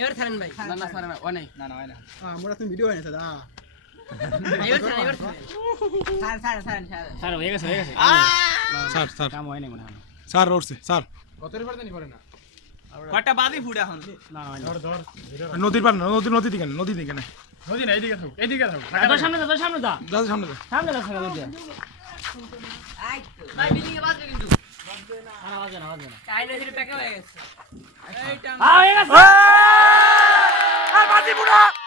योर्तन भाइ नना सरेमा अनि नना हैन आ मलाई त भिडियो हैन सादा आइवर सर हेगस सर न कट्टा बादी फुडा छनले डर डर नदी पन्न नदी नदी तिकन नदी नइकिने नदी न एडी गथु एडी गथु दाको सामने दाको सामने दा दाको सामने सामने ला सगा आइ হয়ে গেছে হয়ে গেছে